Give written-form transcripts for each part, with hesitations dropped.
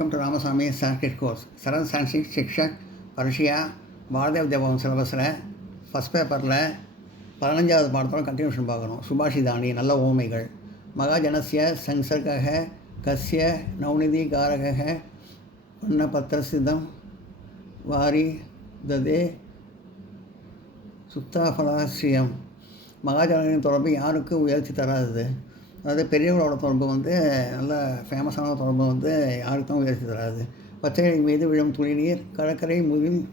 Welcome to Ramasamy Sanskrit course. Saran Sanskrit Shikshak Parashia Bharatiya Vidya Bhavan சிலபஸில் first பேப்பரில் 15வது பாடத்தோட continuation பார்க்கணும். சுபாஷிதானி நல்ல ஓமைகள். மகாஜனஸ்ய சங்சர்கக கஸ்ய நௌநிதி காரக பன்னபத்திரசிதம் வாரி ததே சுத்தாஃபலாசியம். மகாஜனத்தின் தொடர்பு யாருக்கு உயர்த்தி தராது? அதாவது பெரியவர்களோட தொடர்பு நல்ல ஃபேமஸான தொடர்பு யாருக்கும் உயர்த்தி தராது. பச்சை மீது விழும் துணிநீர் கடற்கரை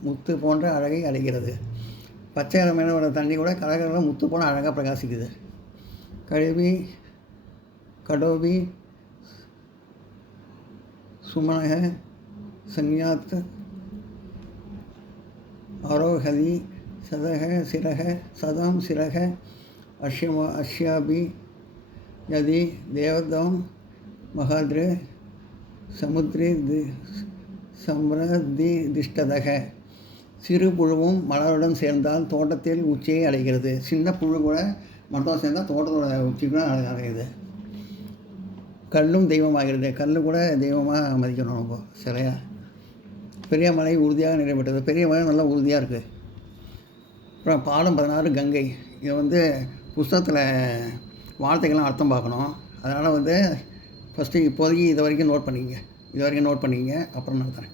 முத்து போன்ற அழகை அடைகிறது. பச்சை நிறமான தண்ணி கூட கடற்கரையில் முத்து போன அழகாக பிரகாசிக்குது. கடோபி சுமனக சன்யாத் ஆரோகதி சதக சிரக சதம் சிரக அஷ்யாபி யதி தேவதம் மகாத்ரு சமுத்ரி சம்ரதி திஷ்டதக. சிறு புழுவும் மலருடன் சேர்ந்தால் தோட்டத்தில் உச்சியை அடைகிறது. சின்ன புழு கூட மரத்தோடு சேர்ந்தால் தோட்டத்தோட உச்சி கூட அடைகிறது. கல்லும் தெய்வமாகிறது. கல் கூட தெய்வமாக மதிக்கணும். நம்ம சிலையா. பெரிய மலை உறுதியாக நிறைவேற்றது. பெரிய மலை நல்லா உறுதியாக இருக்குது. அப்புறம் பாடம் 16 கங்கை. இது புஸ்தகத்தில் வார்த்தைகள்லாம் அர்த்தம் பார்க்கணும். அதனால் ஃபஸ்ட்டு இப்போதைக்கு இது வரைக்கும் நோட் பண்ணிக்கிங்க. அப்புறம் நான் தரேன்.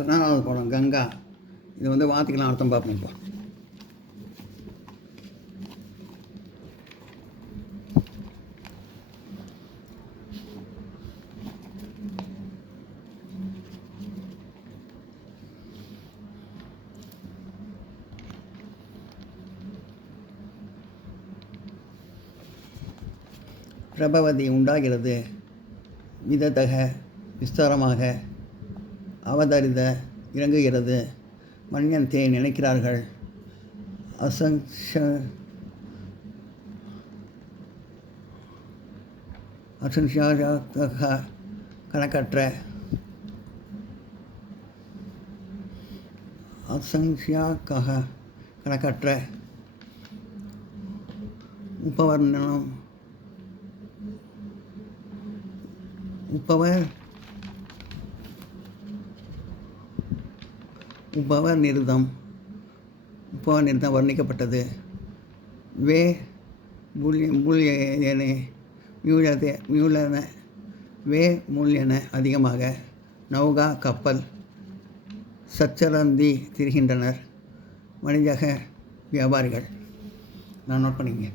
பதினாறாவது பாடம் கங்கா. இது வார்த்தைக்கெல்லாம் அர்த்தம் பார்ப்போம். இப்போ பிரபவதி உண்டாகிறது. விததக விஸ்தாரமாக. அவதரித இறங்குகிறது. மன்யந்தே நினைக்கிறார்கள். அசங்ஷாக கணக்கற்ற. அசங்ஷாக்காக கணக்கற்ற. உபவர்ணனம் உபவநிருதம் வர்ணிக்கப்பட்டது. வே மூல்யனே மியூலன வே மூல்யன அதிகமாக. நௌகா கப்பல். சச்சரந்தி திரிகின்றனர். வணிஜக வியாபாரிகள். நான் நோட் பண்ணிங்க.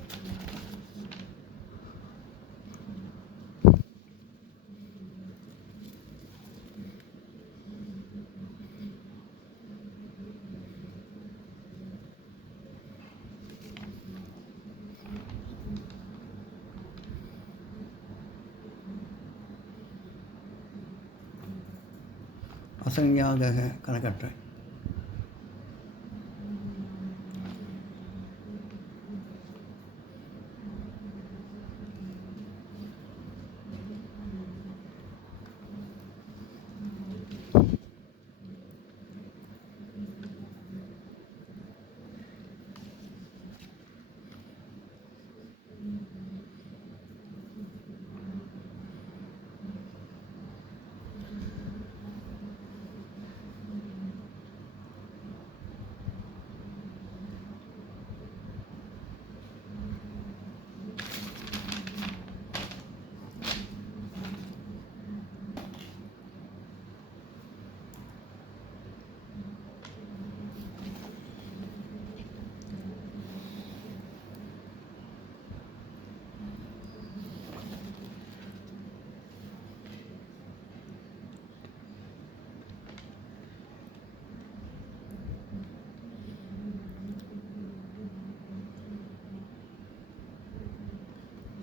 அசஞ்ஞாக கணக்கற்ற.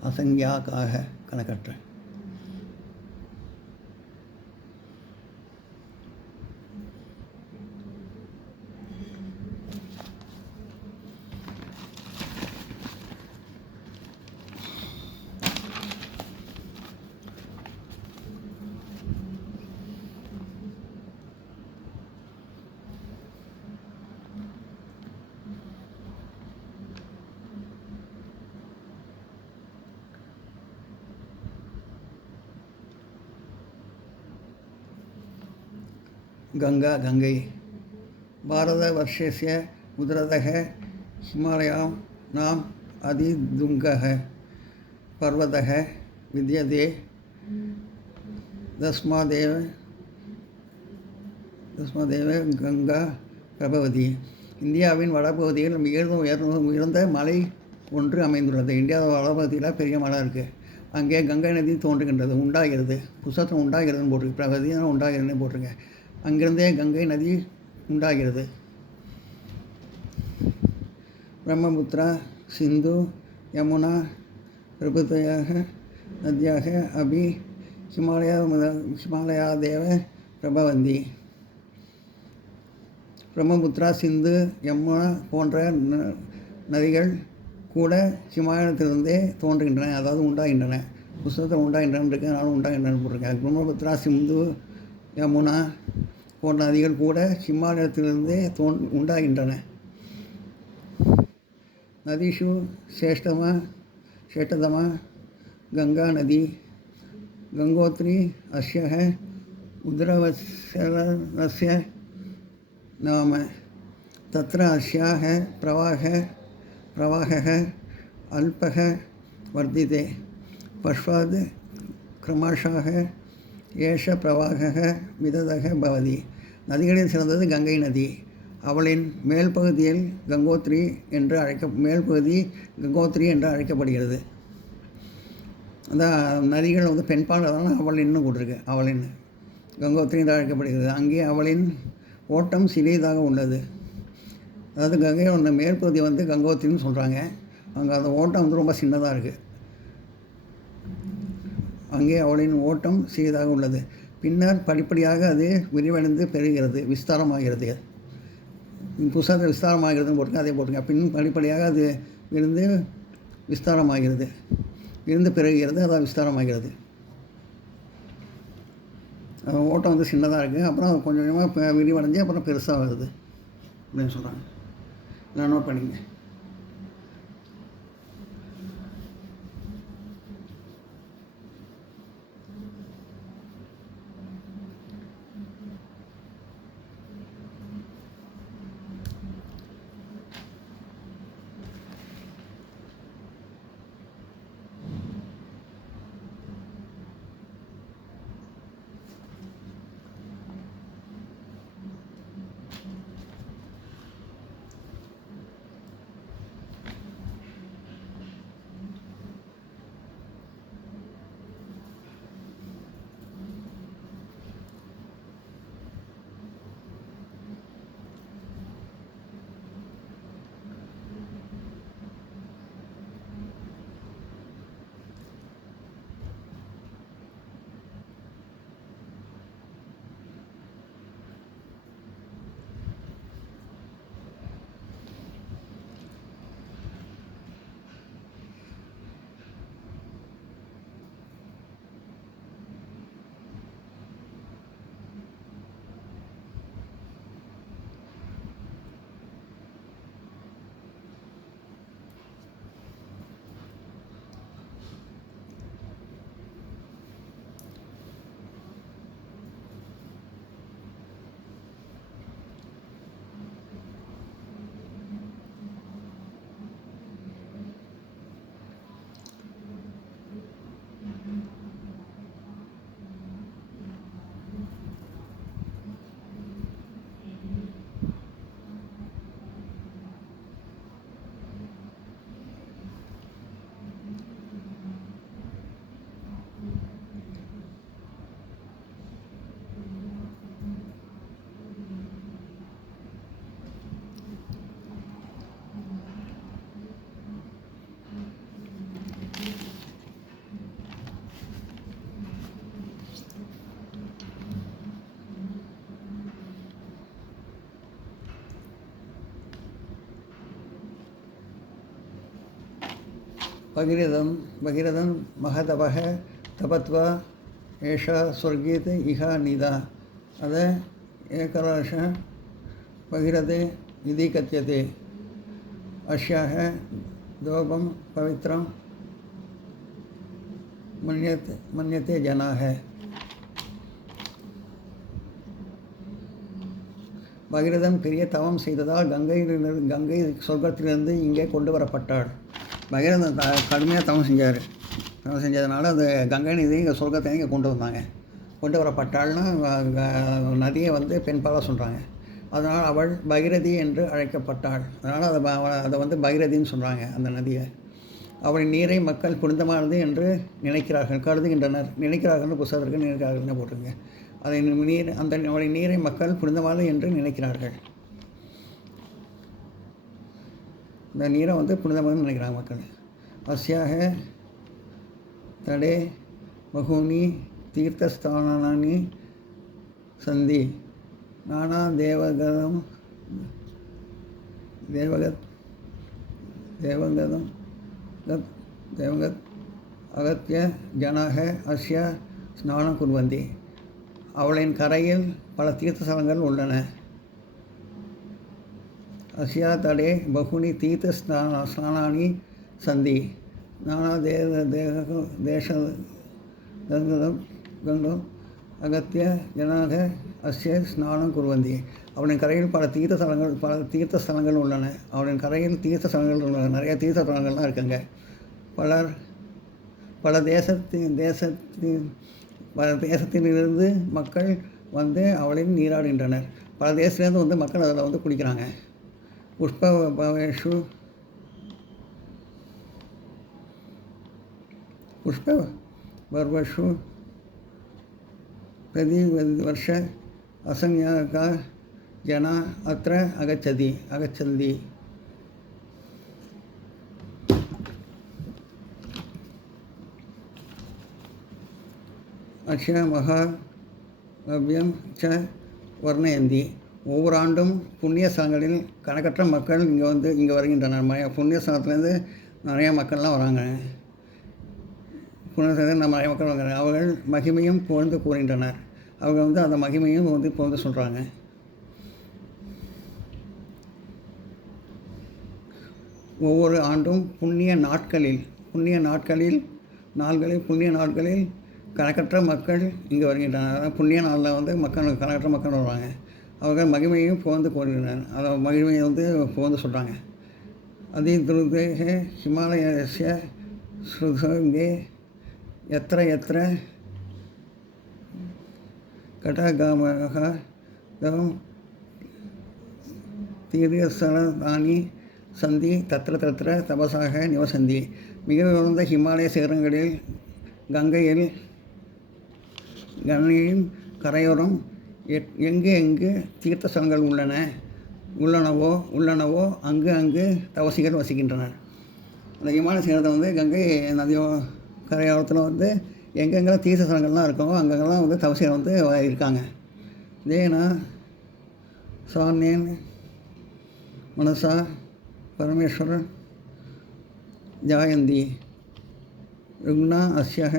அசங்கியாக்காக கணக்கற்ற. गंगा गंगै भारतवर्षस्य उदरतः हिमालयानाम् अतिदुङ्गः पर्वतः विद्यते. तस्मादेव गंगा प्रभवति. இந்தியாவின் வடபகுதியில் உயர்ந்த மலை ஒன்று அமைந்துள்ளது. இந்தியாவில் வடபகுதியில் பெரிய மலை இருக்குது. அங்கே கங்கை நதி தோன்றுகின்றது, உண்டாகிறது. புஸ்தகம் உண்டாகிறதுன்னு போட்டிருக்கு, பிரகதி உண்டாகிறதுன்னு போட்டிருங்க. அங்கிருந்தே கங்கை நதி உண்டாகிறது. பிரம்மபுத்திரா சிந்து யமுனா பிரபுத்தையாக நதியாக அபி ஹிமாலயாதேவ பிரபவந்தி. பிரம்மபுத்திரா சிந்து யமுனா போன்ற நதிகள் கூட ஹிமாலயத்திலிருந்தே தோன்றுகின்றன, அதாவது உண்டாகின்றன. புஸ்தகத்தில் உண்டாகின்றன இருக்கு, நானும் உண்டாகின்றன போட்டிருக்கேன். பிரம்மபுத்திரா சிந்து யமுனா போன்ற நதிகள் கூட ஹிமாலயத்திலிருந்தே உண்டாகின்றன. நதிஷு சேஷ்டதமா கங்கா நதி. கங்கோத்ரி அஸ்யः உத்ரவஸ்ய நாம. தத்ர அஸ்யாः பிரவாஹः அல்பः வர்த்திதே. பஷ்வாத் க்ரமஷः ஏஷ பிரவாஹः விததக பவதி. நதிகளில் சிறந்தது கங்கை நதி. அவளின் மேல்பகுதி கங்கோத்ரி என்று அழைக்கப்படுகிறது. அதான் நதிகள் பெண்பால், அதனால் அவளின்னு கூட்டிருக்கு. அவளின் கங்கோத்ரி என்று அழைக்கப்படுகிறது. அங்கே அவளின் ஓட்டம் சிறியதாக உள்ளது. அதாவது கங்கையோட மேற்பகுதி கங்கோத்ரின்னு சொல்கிறாங்க. அங்கே அந்த ஓட்டம் ரொம்ப சின்னதாக இருக்குது. அங்கே அவளின் ஓட்டம் சிறியதாக உள்ளது. பின்னர் படிப்படியாக அது விரிவடைந்து பெறுகிறது, விஸ்தாரமாகிறது. புஸ்தகத்தில் விஸ்தாரமாகிறதுன்னு போட்டுருங்க, அதே போட்டுருங்க. படிப்படியாக அது விஸ்தாரமாகிறது, விருந்து பெருகிறது, அதான் விஸ்தாரமாகிறது. ஓட்டம் சின்னதாக இருக்குது, அப்புறம் கொஞ்சம் கொஞ்சமாக விரிவடைஞ்சு அப்புறம் பெருசாக வருது அப்படின்னு சொல்கிறாங்க. நான் நோட் பண்ணிங்க. भगीरथं महतपः तपत्वा एषा स्वर्गीत इह निदा अद एकराश भगीरथे इति कथ्यते अस्याः दोपं पवित्रं मन्यते जनाः பகீரதன் பெரிய தவம் செய்ததால் கங்கை சொர்க்கத்திலிருந்து இங்கே கொண்டு வரப்பட்டாள். பகீரதன் கடுமையாக தவம் செஞ்சதுனால அந்த கங்கை நதி இங்கே சொர்க்கத்தை இங்கே கொண்டு வந்தாங்க. கொண்டு வரப்பட்டாள்னா நதியை வந்து பெண்பாலாக சொல்கிறாங்க. அதனால் அவள் பகீரதி என்று அழைக்கப்பட்டாள். அதனால் அதை வந்து பகீரதின்னு சொல்கிறாங்க அந்த நதியை. அவளின் நீரை மக்கள் புனிதமானது என்று கருதுகின்றனர். நினைக்கிறார்கள்னு புத்தகத்திற்கு நினைக்கிறார்கள்னு போட்டிருங்க. அதை அவளின் நீரை மக்கள் புனிதமானது என்று நினைக்கிறார்கள். இந்த நீரை வந்து புனிதமானது நினைக்கிறாங்க மக்கள். அஸ்யாக தடே பகூனி தீர்த்தஸ்தானானி சந்தி நானா தேவகதம் அகத்திய ஜனாக அஸ்ய ஸ்நானம் குர்வந்தி. அவளின் கரையில் பல தீர்த்தஸ்தலங்கள் உள்ளன. அஸ்யா தடே பகுனி தீர்த்த ஸ்நானானி சந்தி நானா தேச கங்கம் அகத்திய ஜனாக அஸ்ய ஸ்நானம் குர்வந்தி. அவளின் கரையில் பல தீர்த்தஸ்தலங்கள் உள்ளன. அவளின் கரையில் தீர்த்தஸ்தலங்கள் உள்ளன. நிறைய தீர்த்தஸ்தலங்கள்லாம் இருக்குங்க. பல தேசத்திலிருந்து மக்கள் வந்து அவளில் நீராடுகின்றனர். பல தேசத்துலேருந்து வந்து மக்கள் அதில் வந்து குளிக்கிறாங்க. புஷ்பவேஷு பிரதி வருஷ அசங்யாக ஜன அத்திர அகச்சந்தி. அக்ஷய மகாபியம் ச வர்ணயந்தி. ஒவ்வொரு ஆண்டும் புண்ணிய ஸ்தலங்களில் கணக்கற்ற மக்கள் இங்கே வருகின்றனர். புண்ணிய ஸ்தலத்துலேருந்து நிறையா மக்கள்லாம் வராங்க. புண்ணியஸ்தலத்தில் நிறைய மக்கள் வராங்க. அவர்கள் மகிமையும் புகழ்ந்து கூறுகின்றனர். அவங்க வந்து அந்த மகிமையும் வந்து புகழ்ந்து சொல்கிறாங்க. ஒவ்வொரு ஆண்டும் புண்ணிய நாட்களில் கணக்கற்ற மக்கள் இங்கே வருகின்றனர். புண்ணிய நாளில் வந்து கணக்கற்ற மக்கள் வருவாங்க. அவர்கள் மகிமையும் புகழ்ந்து கூறுகின்றனர். அதை மகிமையை வந்து புகழ்ந்து சொல்கிறாங்க. அதிதுருதேக ஹிமாலயஸ்ய ஸ்ருதங்கே எத்திர கடகாமக தீர்த்தஸ்தலானி சந்தி தத்திர தபசாக நிவசந்தி. மிக உயர்ந்த ஹிமாலய சிகரங்களில் கங்கையின் கரையோரம் எங்கு தீர்த்தஸ்தலங்கள் உள்ளனவோ அங்கு தவசிகள் வசிக்கின்றனர். அந்த ஹிமாலய சிகரத்தை வந்து கங்கை நதியோ கரையோரத்தில் வந்து எங்கெங்கெல்லாம் தீர்த்தஸ்தலங்கள்லாம் இருக்கோ அங்கெங்கெல்லாம் வந்து தவசிகள் வந்து இருக்காங்க. தேனா சானேன் மனசா பரமேஸ்வரன் ஜாயந்தி ருக்னா அஸ்யக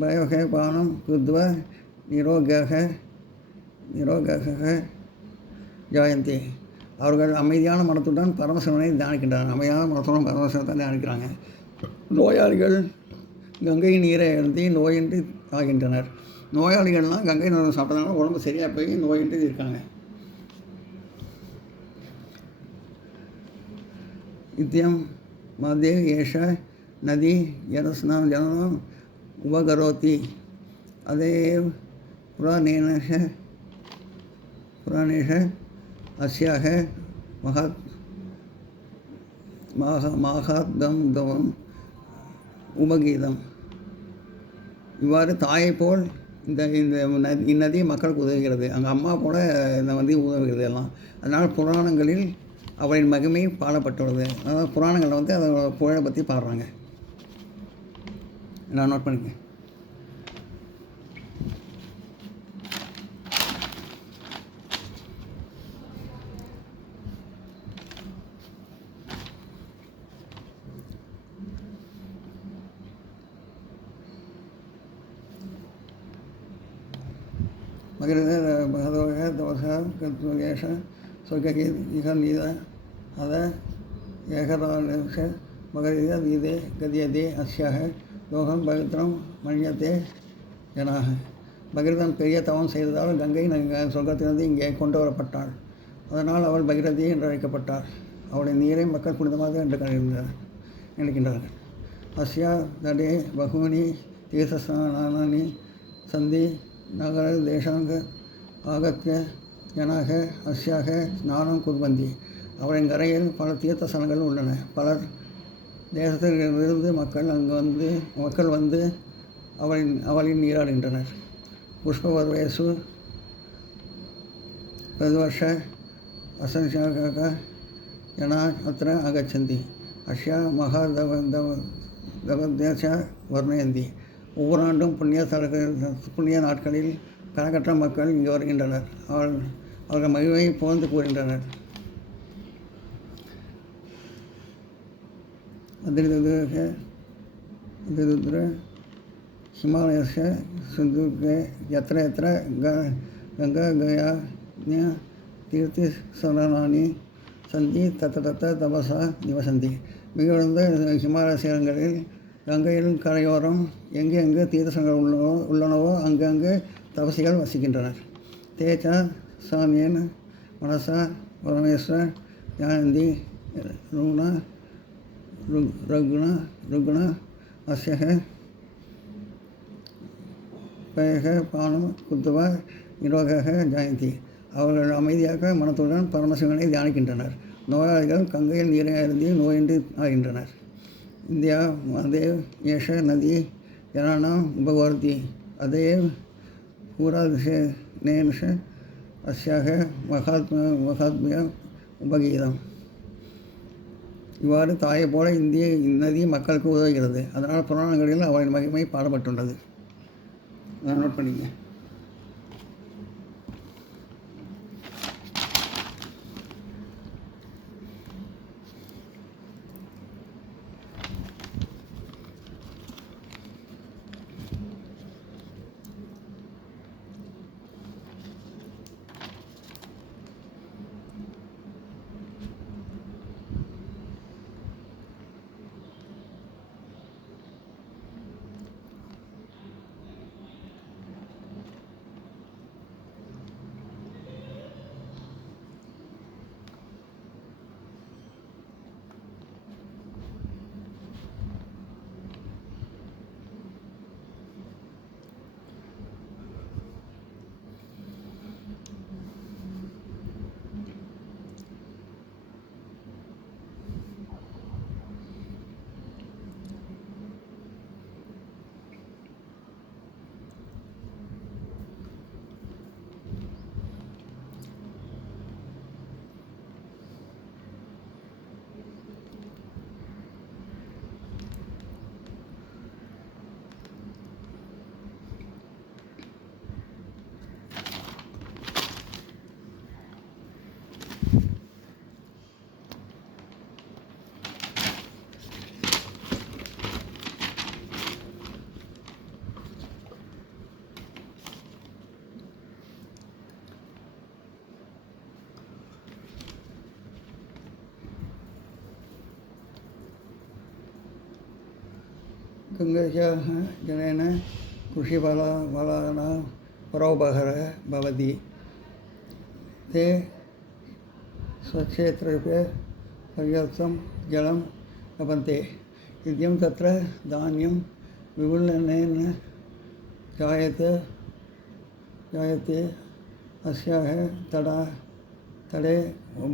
பயோக பானம் குத்வ நிரோக ஜாயந்தி. அவர்கள் அமைதியான மனத்துடன் பரமசிவனை தியானிக்கின்றனர். அமைதியான மனத்துடன் பரமசிவத்தை தியானிக்கிறாங்க. நோயாளிகள் கங்கை நீரை அருந்தி நோயின்றி ஆகின்றனர். நோயாளிகள்லாம் கங்கை நீர் சாப்பிட்டதுனால உடம்பு சரியாக போய் நோயின்றி இருக்காங்க. இத்தியம் மத்திய ஏஷ நதி ஜனம் உபகரோதி அதேவ புராணேஷ அஸ்யாக மாகாத்ம் உபகீதம். இவ்வாறு தாயை போல் இந்நதி மக்களுக்கு உதவுகிறது. அங்கே அம்மா போல இந்த நதி உதவுகிறது எல்லாம். அதனால் புராணங்களில் அவளின் மகிமை பாடப்பட்டுள்ளது. அதாவது புராணங்களில் வந்து அதோட புகழை பற்றி பாடுறாங்க. நான் நோட் பண்ணிக்கேன். भगीरथ भगवः तपसः कृत्वगेश स्वगहि इह नीद अद ஏகதானச மகரித வீதே கதியதே அஸ்யாக லோகம் பவித்ரம் மணியத்தே ஜனாக. பகிரதன் பெரிய தவம் செய்ததால் கங்கை சொர்க்கத்திலிருந்து இங்கே கொண்டு வரப்பட்டாள். அதனால் அவள் பகிரதி என்று அழைக்கப்பட்டாள். அவளுடைய நீரை மக்கள் புனிதமாக என்று நினைக்கின்றார்கள். அஸ்யா தடே பகுமனி தீர்த்தஸ்நானானி சந்தி நகர தேசாங்க ஆகத்திய ஜனாக அஸ்யாக ஸ்நானம் குர்பந்தி. அவளின் கரையில் பல தீர்த்த ஸ்தலங்கள் உள்ளன. பலர் தேசத்திலிருந்து மக்கள் வந்து அவளின் நீராடுகின்றனர். புஷ்பவர்வேசு பிரதிவர்ஷ அசங்காக ஜனா அத்திர ஆகச்சந்தி அஷ்யா மகா தவதேச வர்ணயந்தி. ஒவ்வொரு ஆண்டும் புண்ணிய நாட்களில் கணக்கற்ற மக்கள் இங்கு வருகின்றனர். அவர்கள் மகிழ்வை புகழ்ந்து கூறுகின்றனர். அதிருத்ர ஹிமாலயஸ்ய சிந்துர்கே யத்ர யத்ர கங்கா கயா தீர்த்தி சரணானி சந்தி தத்த தபசா நிவசந்தி. மிக உயர்ந்த ஹிமாலய சிகரங்களில் கங்கையின் கரையோரம் எங்கு தீர்த்தங்கள் உள்ளனவோ அங்கங்கு தபசிகள் வசிக்கின்றனர். தேச்சா சாமியன் மனசா பரமேஸ்வர ஜானந்தி ருக்ண அஸ்யக பயக பானம் குத்துவ நிரோக ஜாயந்தி. அவர்கள் அமைதியாக மனத்துடன் பரமசிவனை தியானிக்கின்றனர். நோயாளிகள் கங்கையில் நீரை அருந்தி நோயின்றி ஆகின்றனர். இந்தியா அதேவ் ஏஷ நதி ஜனானாம் உபவர்த்தி அதேவ் பூராதிஷேனேஷ அஸ்யாக மகாத்மிய உபகீதம். இவ்வாறு தாயை போல இந்திய நதி மக்களுக்கு உதவுகிறது. அதனால் புராணங்களில் அவரின் மகிமை பாடப்பட்டுள்ளது. நான் நோட் பண்ணிங்க. गङ्गायाः जनेन कृषिफलानां परोपकारः भवति. ते स्वक्षेत्रे पर्याप्तं जलं लभन्ते. इत्यं तत्र धान्यं विपुलेन जायते. अस्याः तटे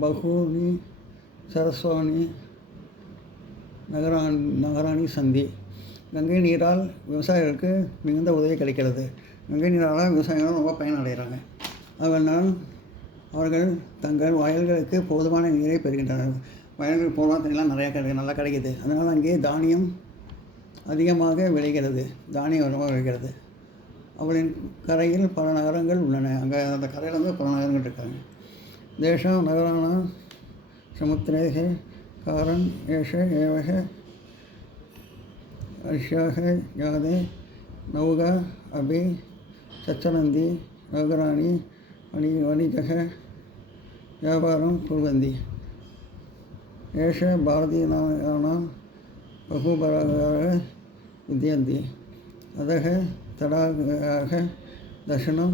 बहूनि सरस्वाणि நகராணி சந்தி. கங்கை நீரால் விவசாயிகளுக்கு மிகுந்த உதவி கிடைக்கிறது. கங்கை நீரால் விவசாயிகளும் ரொம்ப பயனடைகிறாங்க. அதனால் அவர்கள் தங்கள் வயல்களுக்கு போதுமான நீரை பெறுகின்றனர். வயல்கள் போதுமான தண்ணிலாம் நிறையா நல்லா கிடைக்கிது. அதனால் அங்கே தானியம் அதிகமாக விளைகிறது. தானியம் ரொம்ப விளைகிறது. அவளின் கரையில் பல நகரங்கள் உள்ளன. அங்கே அந்த கரையில் வந்து பல நகரங்கள் இருக்காங்க. தேசம் நகரான சமுத்திரேக காரன் ஏஷ ஏவக அஷ்யாக யாதே நௌகா அபி சச்சரந்தி நகராணி வணிகः व्यापारं कुर्वन्ति। एषः भारतीयानां बहुप्रकाराः विद्यन्ते, अतः तडागाः दर्शनं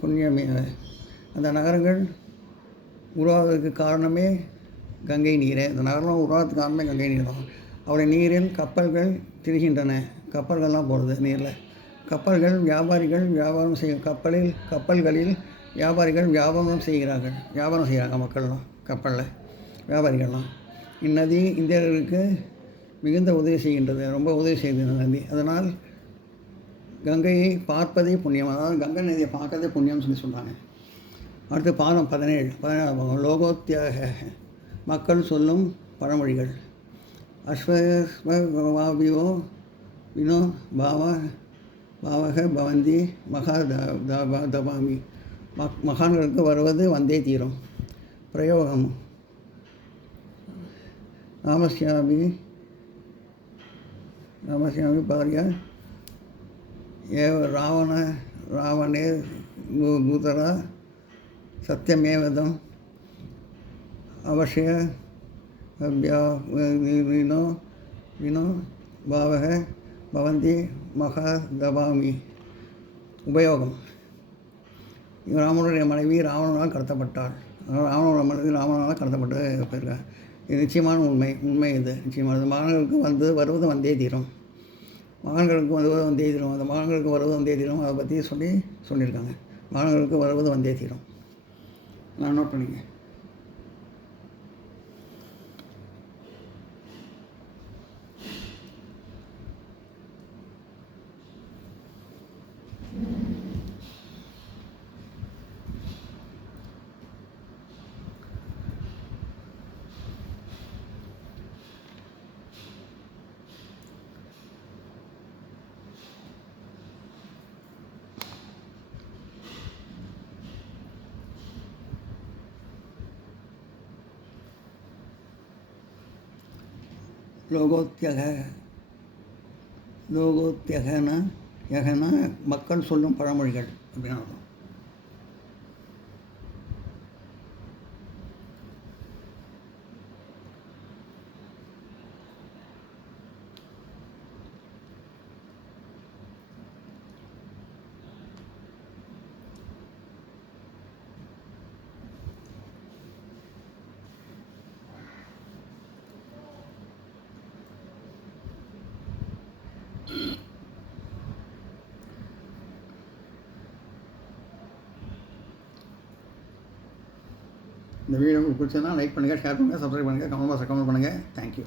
पुण्यमेव. அந்த நகரங்கள் உருவாவதற்கு காரணமே கங்கை நீரே. அந்த நகரம் உருவாகிறதுக்கு காரணமே கங்கை நீர் தான். அவருடைய நீரில் கப்பல்கள் திரிகின்றன. கப்பல்கள்லாம் போகிறது நீரில். கப்பல்கள் வியாபாரிகள் வியாபாரம் கப்பல்களில் வியாபாரிகள் வியாபாரம் செய்கிறாங்க மக்கள்லாம் கப்பலில் வியாபாரிகள்லாம். இந்நதி இந்தியர்களுக்கு மிகுந்த உதவி செய்கின்றது, ரொம்ப உதவி செய்கின்றது நதி. அதனால் கங்கையை பார்ப்பதே புண்ணியம், அதாவது கங்கை நதியை பார்க்கறதே புண்ணியம்னு சொல்கிறாங்க. அடுத்து பாதம் 17 லோகோத்தியாக மக்கள் சொல்லும் பழமொழிகள். அஸ்வஸ்வவாவியோ வினோ பாவக பவந்தி மகா தபாமி. மகான்களுக்கு வருவது வந்தே தீரும். பிரயோகம் ராமஸ்யாமி பாரியா ஏவ ராவணே பூதரா சத்தியமேவதம் அவசிய வினோ பாவக பவந்தி மகா தபாமி. உபயோகம் ராமனுடைய மனைவி ராவணனால் கடத்தப்பட்டாள். ராவணோட மனைவி ராவணனால் கடத்தப்பட்டு போயிருக்காங்க. இது நிச்சயமான உண்மை இது நிச்சயமானது. மகன்களுக்கு வருவது வந்தே தீரும். மகன்களுக்கு வருவது வந்தே தீரும். அந்த மகன்களுக்கு வருவது வந்தே தீரும். அதை பற்றி சொல்லியிருக்காங்க. மகன்களுக்கு வருவது வந்தே தீரும். நான் நோட் பண்ணிங்க. லோகோத்தியகன மக்கள் சொல்லும் பழமொழிகள் அப்படின்னு அர்த்தம். இந்த வீடியோ உங்களுக்கு பிடிச்சதுன்னா லைக் பண்ணுங்கள், ஷேர் பண்ணுங்கள், சப்ஸ்கிரைப் பண்ணுங்கள், கமெண்ட் பாக்ஸில் கமெண்ட் பண்ணுங்கள். தேங்க்யூ.